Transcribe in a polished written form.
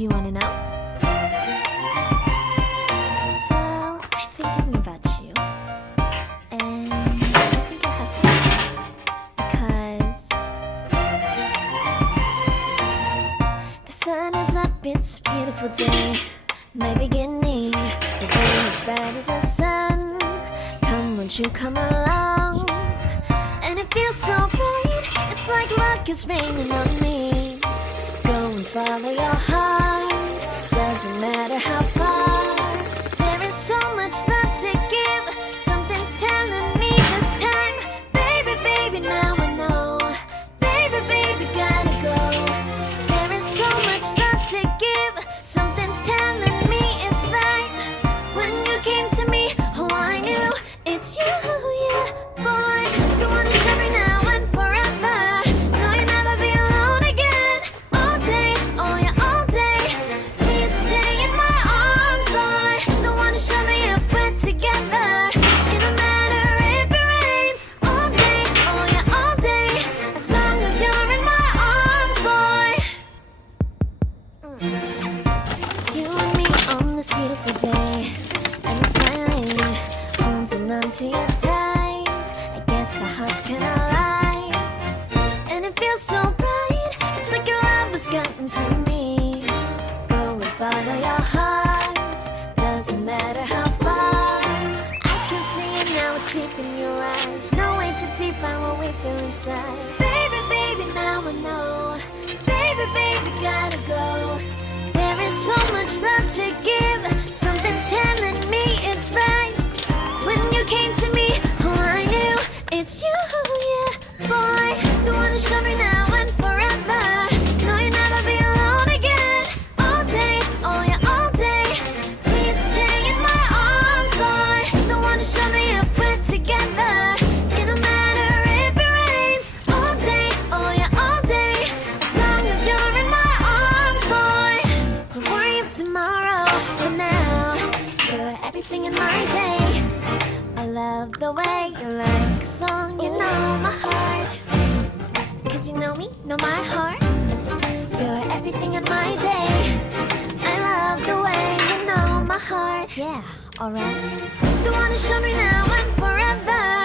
Do you want to know? Well, I've been thinking about you, and I think I have to because the sun is up, it's a beautiful day, my beginning. The day is bright as the sun. Come, won't you come along? And it feels so bright, it's like luck is raining on me. Go and follow your heart, doesn't matter how far. There is so much love to give, something's telling me this time. Baby, baby, now I know. Baby, baby, gotta go. There is so much love to give, something's telling me it's right. When you came to me, oh, I knew it's you, yeah, boy. The one who showed me now and forever. No, you'll never be alone again. All day, oh yeah, all day. Please stay in my arms, boy. The one who showed me if we're together. It don't matter if it rains. All day, oh yeah, all day. As long as you're in my arms, boy. It's you and me on this beautiful day. I'm smiling, holding on to your tight. I guess our hearts can align, and it feels so bright. It's like your love has gotten to me. Go and follow your heart, doesn't matter how far. I can see it now, it's deep in your eyes. No way to define what we feel inside. Baby, baby, now I know. Baby, baby, gotta go. There is so much love to give, something's telling me it's right. When you came to me, oh, I knew it's you, yeah, boy. The one who showed me now and forever. No, you'll never be alone again. All day, oh yeah, all day. Please stay in my arms, boy. The one who showed me if we're together. It don't matter if it rains. All day, oh yeah, all day. As long as you're in my arms, boy. Don't worry of tomorrow, for now you're everything in my day. I love the way you like a song, you know my heart. Cause you know me, know my heart. You're everything in my day. I love the way you know my heart. Yeah, alright. The one who showed me now and forever.